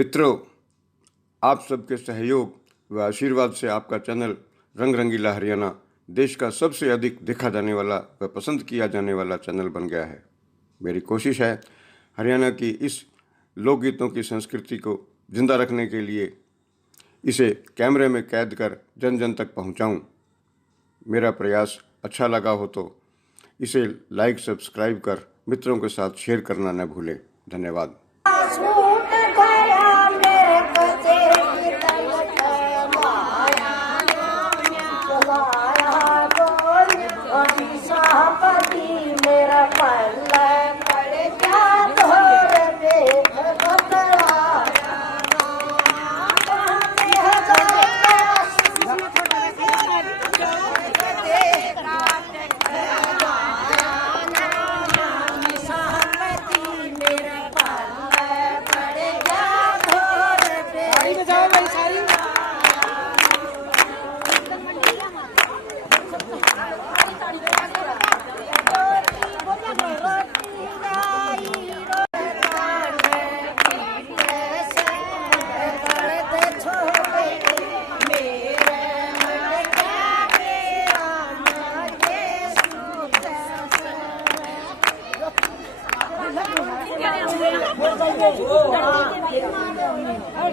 मित्रों, आप सबके सहयोग व आशीर्वाद से आपका चैनल रंग रंगीला हरियाणा देश का सबसे अधिक देखा जाने वाला व पसंद किया जाने वाला चैनल बन गया है। मेरी कोशिश है हरियाणा की इस लोकगीतों की संस्कृति को जिंदा रखने के लिए इसे कैमरे में कैद कर जन जन तक पहुंचाऊं। मेरा प्रयास अच्छा लगा हो तो इसे लाइक सब्सक्राइब कर मित्रों के साथ शेयर करना न भूलें। धन्यवाद।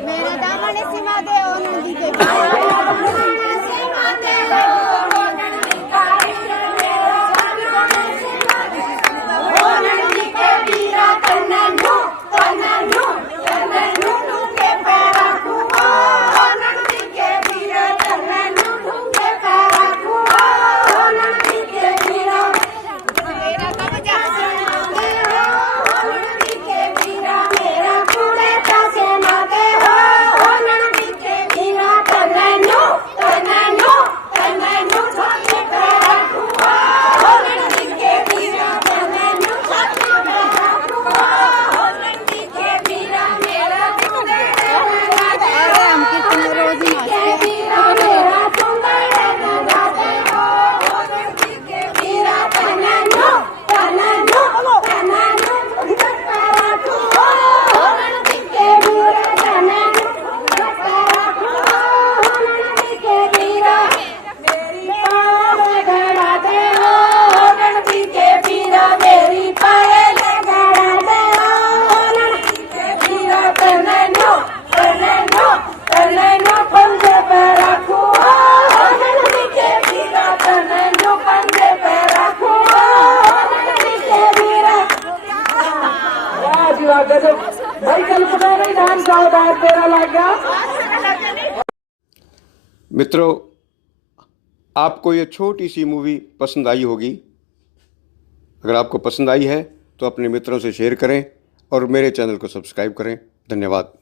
मेरे दामन सीमा दे ओ नंदी के मित्रों, आपको ये छोटी सी मूवी पसंद आई होगी। अगर आपको पसंद आई है तो अपने मित्रों से शेयर करें और मेरे चैनल को सब्सक्राइब करें। धन्यवाद।